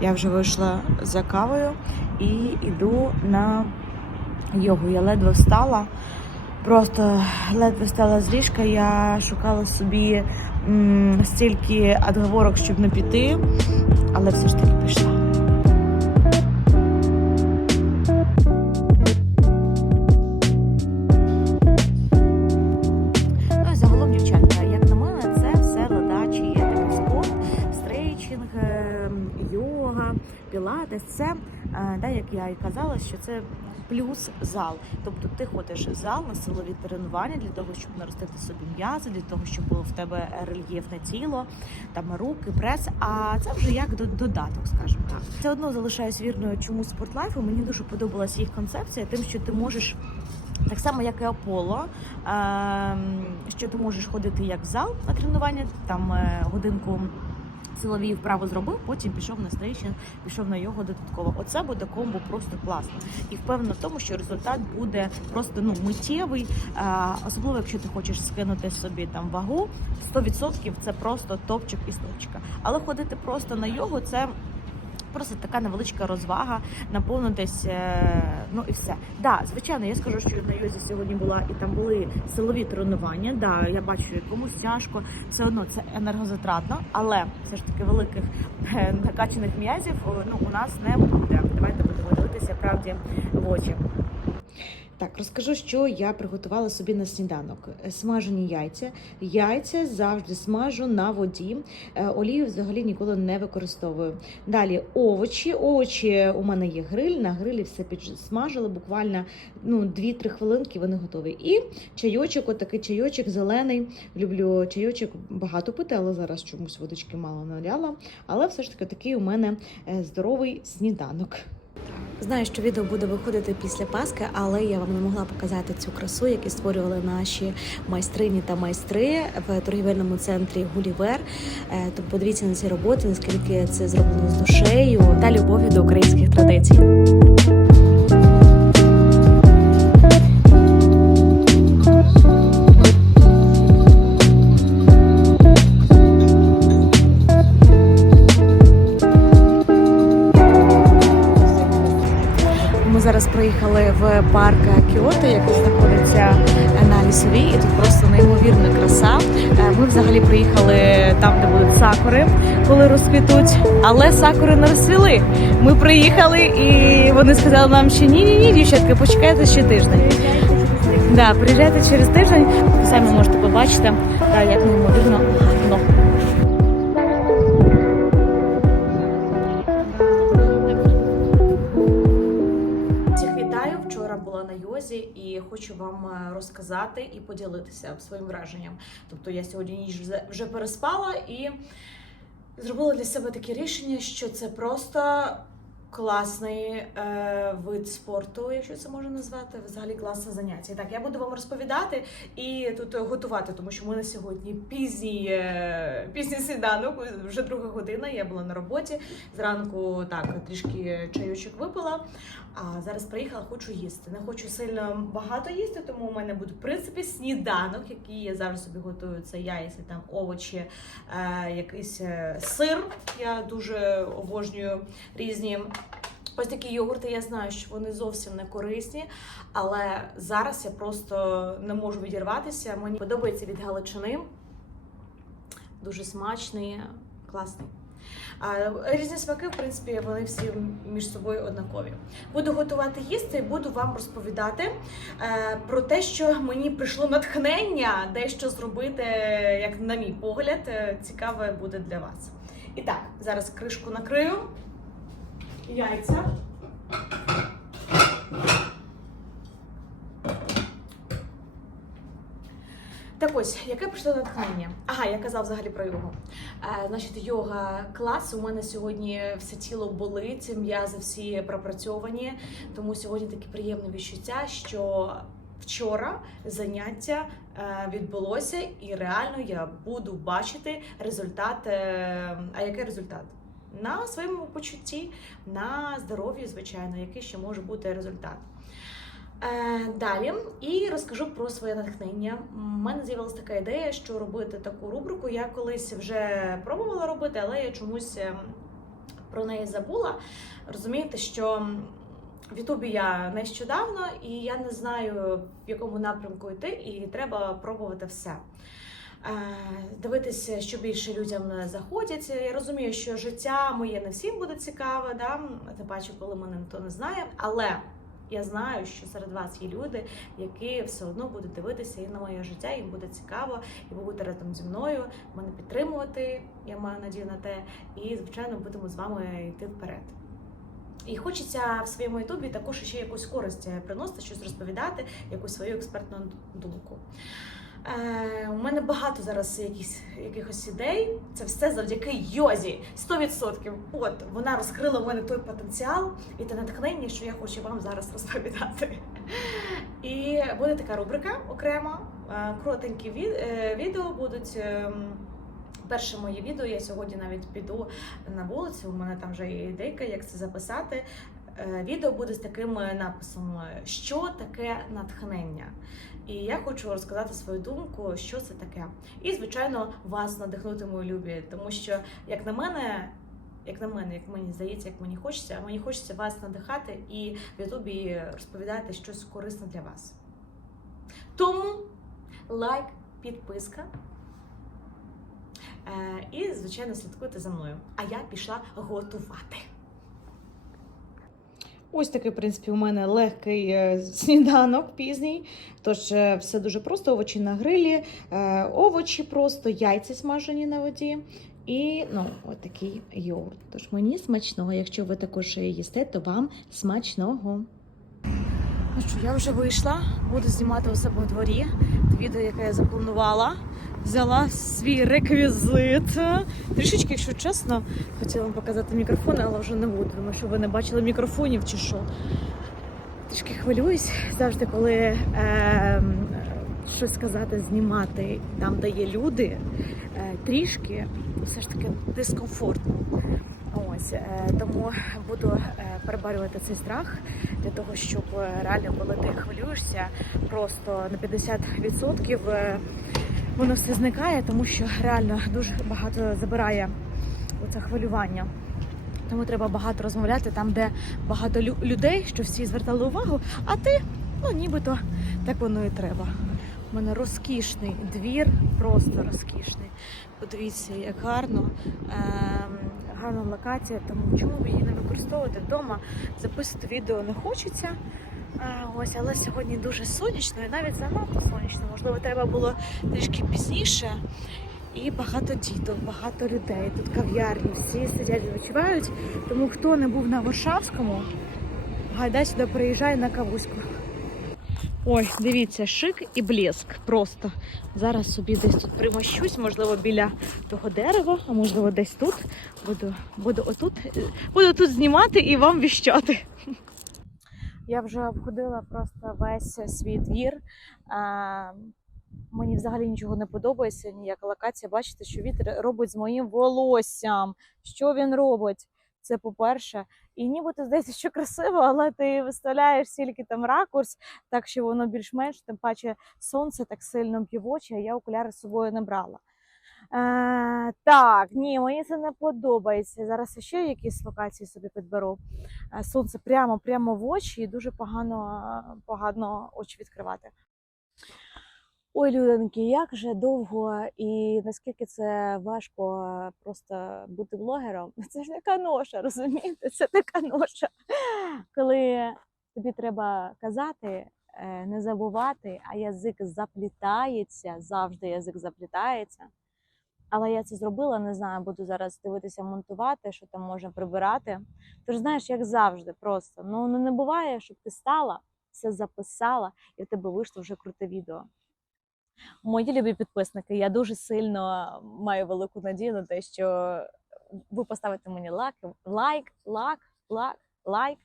Я вже вийшла за кавою і йду на йогу. Я ледве встала. Просто ледве встала з ліжка. Я шукала собі м, стільки відговорок, щоб не піти, але все ж таки пішла. Я і казала, що це плюс зал. Тобто ти ходиш в зал на силові тренування для того, щоб наростити собі м'язи, для того, щоб було в тебе рельєфне тіло, там руки, прес. А це вже як до- додаток, скажімо так. Все одно залишаюсь вірною, чому спортлайфу. Мені дуже подобалася їх концепція, тим, що ти можеш. Так само, як і Аполло, ем, що ти можеш ходити як в зал на тренування, там е, годинку силові вправи зробив, потім пішов на стрейчинг, пішов на його додатково. Оце буде комбо просто класно. І впевнена в тому, що результат буде просто ну миттєвий, а, особливо якщо ти хочеш скинути собі там вагу, 100% це просто топчик із стопчика. Але ходити просто на йогу це. Просто така невеличка розвага, наповнитись, е, ну і все. Да, звичайно, я скажу, що на йозі сьогодні була і там були силові тренування. Да, я бачу, комусь тяжко, все одно це енергозатратно, але все ж таки великих е, накачаних м'язів ну, у нас не буде. Давайте будемо дивитися правді в очі. Так, розкажу, що я приготувала собі на сніданок. Е, Смажені яйця. Яйця завжди смажу на воді. Е, Олію взагалі ніколи не використовую. Далі овочі. Овочі у мене є гриль. На грилі все підсмажили, буквально ну, 2-3 хвилинки вони готові. І чайочок, отакий чайочок зелений. Люблю чайочок багато пити, але зараз чомусь водички мало наляла. Але все ж таки такий у мене е, здоровий сніданок. Знаю, що відео буде виходити після Паски, але я вам не могла показати цю красу, яку створювали наші майстрині та майстри в торгівельному центрі Гулівер. Тобто подивіться на ці роботи, наскільки це зроблено з душею та любов'ю до українських традицій. Приїхали в парк Кіото, який знаходиться на лісовій, і тут просто неймовірна краса. Е, Ми взагалі приїхали там, де будуть сакури, коли розквітуть, але сакури не розцвіли. Ми приїхали і вони сказали нам, що ні, ні, дівчатки, почекайте ще тиждень. Да, приїжджайте через тиждень, ви самі можете побачити, да, як неймовірно йозі і хочу вам е, розказати і поділитися своїм враженням. Тобто я сьогодні ніч вже переспала і зробила для себе таке рішення, що це просто класний е, вид спорту, якщо це можна назвати, взагалі класне заняття. І так, я буду вам розповідати і тут готувати, тому що в мене сьогодні пізній, е, пізній сніданок, вже друга година. Я була на роботі. Зранку так трішки чайочок випила. А зараз приїхала, хочу їсти. Не хочу сильно багато їсти, тому у мене буде в принципі сніданок, який я завжди собі готую. Це яйця, там овочі, е, якийсь е, сир. Я дуже обожнюю різні. Ось такі йогурти, я знаю, що вони зовсім не корисні, але зараз я просто не можу відірватися. Мені подобається від Галичини. Дуже смачний, класний. Різні смаки, в принципі, вони всі між собою однакові. Буду готувати їсти і буду вам розповідати е, про те, що мені прийшло натхнення дещо зробити, як на мій погляд, е, цікаве буде для вас. І так, зараз кришку накрию. Яйця. Так ось, яке прийшло натхнення? Ага, я казав взагалі про йогу. Е, значить, йога клас. У мене сьогодні все тіло болить, м'язи всі пропрацьовані. Тому сьогодні таке приємне відчуття, що вчора заняття е, відбулося, і реально я буду бачити результат. е, а який результат? На своєму почутті, на здоров'ї, звичайно, який ще може бути результат. Е, далі і розкажу про своє натхнення. У мене з'явилася така ідея, що робити таку рубрику. Я колись вже пробувала робити, але я чомусь ем, про неї забула. Розумієте, що в Ютубі я нещодавно, і я не знаю, в якому напрямку йти, і треба пробувати все. Е, Дивитися, що більше людям заходять. Я розумію, що життя моє не всім буде цікаве, да? тим паче, коли мене ніхто не знає. Але я знаю, що серед вас є люди, які все одно будуть дивитися і на моє життя, їм буде цікаво, і ви будете разом зі мною мене підтримувати. Я маю надію на те, і звичайно будемо з вами йти вперед. І хочеться в своєму ютубі також ще якусь користь приносити, щось розповідати, якусь свою експертну думку. Е, у мене багато зараз якісь, якихось ідей. Це все завдяки Йозі. 100%. От вона розкрила в мене той потенціал і те натхнення, що я хочу вам зараз розповідати. І буде така рубрика окрема. Е, Коротенькі е, відео будуть. ем, Перше моє відео, я сьогодні навіть піду на вулицю. У мене там вже є ідейка, як це записати. Е, Відео буде з таким е, написом: е, що таке натхнення. І я хочу розказати свою думку, що це таке. І, звичайно, вас надихнути мої любі, тому що, як на мене, як на мене, як мені здається, як мені хочеться, мені хочеться вас надихати і в Ютубі розповідати щось корисне для вас. Тому лайк, підписка. І, звичайно, слідкуйте за мною. А я пішла готувати. Ось такий, в принципі, у мене легкий е, сніданок пізній. Тож е, все дуже просто: овочі на грилі, е, овочі просто, яйця смажені на воді. І ну, от такий йогурт. Тож мені смачного. Якщо ви також їсте, то вам смачного. Ну що, я вже вийшла, буду знімати у себе у дворі. Відео, яке я запланувала. Взяла свій реквізит. Трішечки, якщо чесно, хотіла вам показати мікрофон, але вже не буду, тому що ви не бачили мікрофонів чи що. Трішки хвилююсь завжди, коли е, щось сказати, знімати там, де є люди, е, трішки все ж таки дискомфортно. Ось е, тому буду е, переборювати цей страх для того, щоб е, реально, коли ти хвилюєшся, просто на 50% е, воно все зникає, тому що реально дуже багато забирає оце хвилювання. Тому треба багато розмовляти там, де багато лю- людей, що всі звертали увагу, а ти, ну нібито так воно і треба. У мене розкішний двір, просто розкішний. Подивіться, як гарно. Ем, гарна локація, тому чому б її не використовувати вдома, записувати відео не хочеться. Ось, але сьогодні дуже сонячно і навіть занадто сонячно. Можливо, треба було трішки пізніше. І багато діток, багато людей. Тут кав'ярні, всі сидять, відпочивають. Тому хто не був на Варшавському, гайдай сюди приїжджає на кавуську. Ой, дивіться, шик і блеск просто. Зараз собі десь тут примощусь, можливо, біля того дерева, а можливо, десь тут. Буду, буду отут, буду тут знімати і вам віщати. Я вже обходила просто весь свій двір. Мені взагалі нічого не подобається, ніяка локація. Бачите, що вітер робить з моїм волоссям. Що він робить? Це по-перше. І нібито здається, що красиво, але ти виставляєш стільки там ракурс, так що воно більш-менш, тим паче сонце так сильно б'є в очі, а я окуляри з собою не брала. Е, так, ні, мені це не подобається. Зараз ще якісь локації собі підберу. Е, сонце прямо прямо в очі і дуже погано, погано очі відкривати. Ой, люденьки, як же довго і наскільки це важко просто бути блогером. Це ж така ноша, розумієте? Це така ноша. Коли тобі треба казати, е, не забувати, а язик заплітається, завжди язик заплітається. Але я це зробила, не знаю, буду зараз дивитися, монтувати, що там можна прибирати. Тож знаєш, як завжди, просто ну ну, не буває, щоб ти стала, все записала, і в тебе вийшло вже круте відео. Мої любі підписники, я дуже сильно маю велику надію на те, що ви поставите мені лайк, лайк, лайк, лайк, лайк,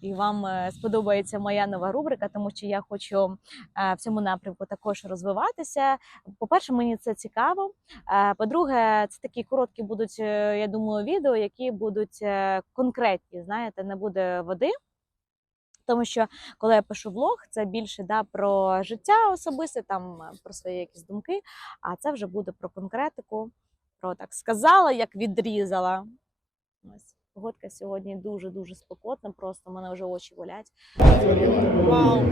і вам е, сподобається моя нова рубрика, тому що я хочу е, в цьому напрямку також розвиватися. По-перше, мені це цікаво. Е, По-друге, це такі короткі будуть, я думаю, відео, які будуть конкретні. Знаєте, не буде води. Тому що коли я пишу влог, це більше да, про життя особисте, там про свої якісь думки. А це вже буде про конкретику, про так сказала, як відрізала. Ось. Погодка сьогодні дуже дуже спекотна, просто в мене вже очі болять. Вау!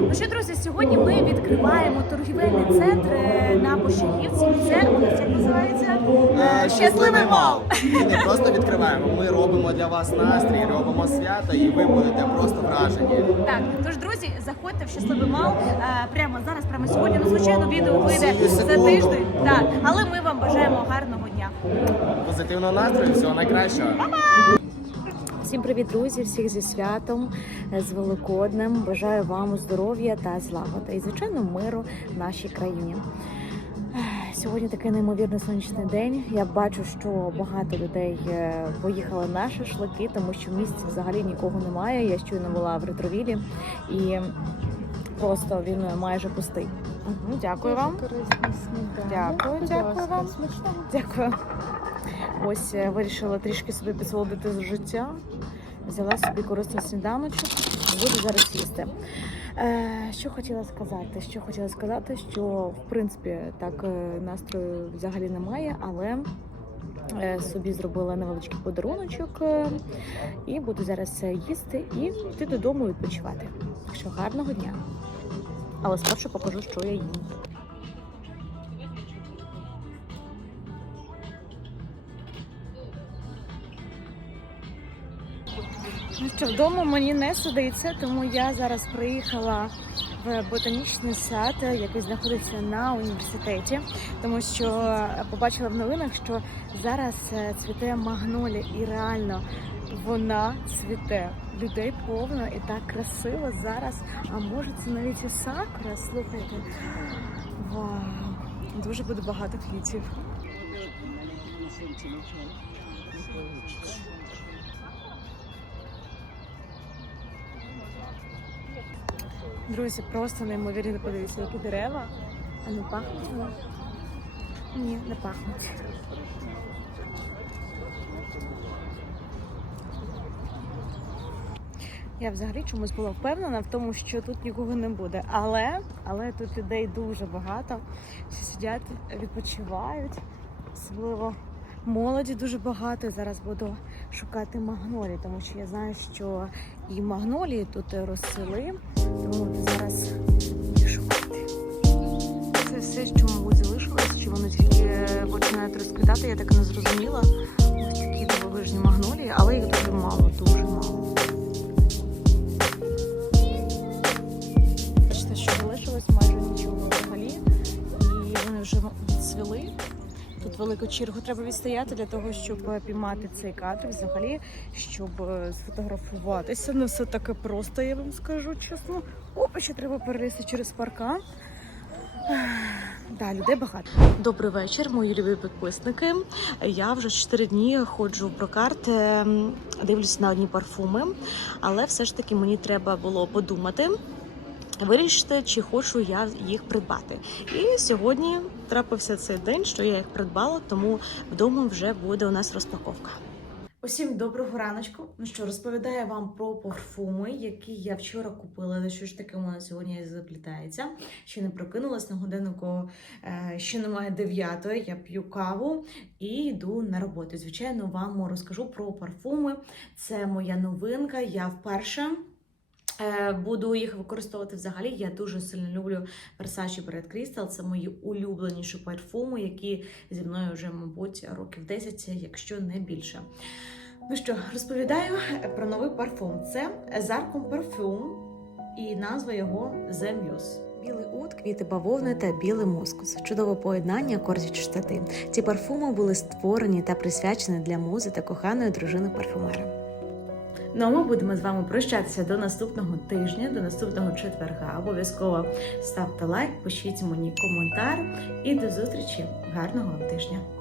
Ну що, друзі, сьогодні ми відкриваємо торгівельний центр е, на Пошагівці. Це у нас як називається Е, щасливий мол. Ми не просто відкриваємо, ми робимо для вас настрій, робимо свято, і ви будете просто вражені. Так, тож друзі, заходьте в щасливий мал е, прямо зараз, прямо сьогодні. Ну, звичайно, відео вийде за тиждень. Так, але ми вам бажаємо гарного дня. Позитивного настрою, всього найкращого. Всім привіт, друзі! Всіх зі святом, е, з Великоднем. Бажаю вам здоров'я та злагоди і, звичайно, миру в нашій країні. Сьогодні такий неймовірно сонячний день. Я бачу, що багато людей е, поїхали на шашлики, тому що в місті взагалі нікого немає. Я щойно була в ретровілі і просто він майже пустий. Мгм, Дякую вам. Дякую, дякую вам. Дякую. Ось е, вирішила трішки собі підсолодити з життя. Взяла собі корисний сніданочок, буду зараз їсти. Е, що хотіла сказати? Що хотіла сказати, що в принципі так е, настрою взагалі немає, але е, собі зробила невеличкий подаруночок е, і буду зараз е, їсти і йти додому відпочивати. Так що гарного дня. Але спершу покажу, що я їм. Ну що, вдома мені не сидиться, тому я зараз приїхала в ботанічний сад, який знаходиться на університеті, тому що побачила в новинах, що зараз е, цвіте магнолія, і реально вона цвіте. Людей повно і так красиво зараз. А може це навіть і сакура? Слухайте. Вау! Дуже буде багато квітів. Друзі, просто неймовірно подивіться, які дерева. А не пахнуть вони? Ні, не пахнуть. Я взагалі чомусь була впевнена в тому, що тут нікого не буде. Але, але тут людей дуже багато. Всі сидять, відпочивають. Особливо молоді дуже багато. Зараз буду шукати магнолії, тому що я знаю, що і магнолії тут розцвіли. Тому зараз їх шукати. Це все, що, мабуть, залишилось, чи вони тільки починають розквітати, я так і не зрозуміла. Ось такі дивовижні магнолії, але їх дуже мало, дуже мало. Бачите, що залишилось майже нічого взагалі. І вони вже відцвіли. Велику чергу треба відстояти для того, щоб піймати цей кадр, взагалі, щоб е, сфотографуватися. Не все таке просто, я вам скажу чесно. Опа, ще треба перелізти через паркан. Да, людей багато. Добрий вечір, мої любі підписники. Я вже 4 дні ходжу в прокарт, ем, дивлюся на одні парфуми, але все ж таки мені треба було подумати. Вирішити, чи хочу я їх придбати. І сьогодні трапився цей день, що я їх придбала, тому вдома вже буде у нас розпаковка. Усім доброго раночку. Ну що, розповідаю вам про парфуми, які я вчора купила. Де що ж таке у мене сьогодні заплітається. Ще не прокинулась на годиннику, е, ще немає дев'ятої. Я п'ю каву і йду на роботу. Звичайно, вам розкажу про парфуми. Це моя новинка. Я вперше. Е, Буду їх використовувати взагалі. Я дуже сильно люблю Versace Bread Crystal. Це мої улюбленіші парфуми, які зі мною вже, мабуть, років 10, якщо не більше. Ну що, розповідаю про новий парфум. Це Zarcom Perfume і назва його The Muse. Білий ут, квіти бавовни та білий мускус. Чудове поєднання корзі чистоти. Ці парфуми були створені та присвячені для музи та коханої дружини парфумера. Ну а ми будемо з вами прощатися до наступного тижня, до наступного четверга. Обов'язково ставте лайк, пишіть мені коментар і до зустрічі. Гарного тижня!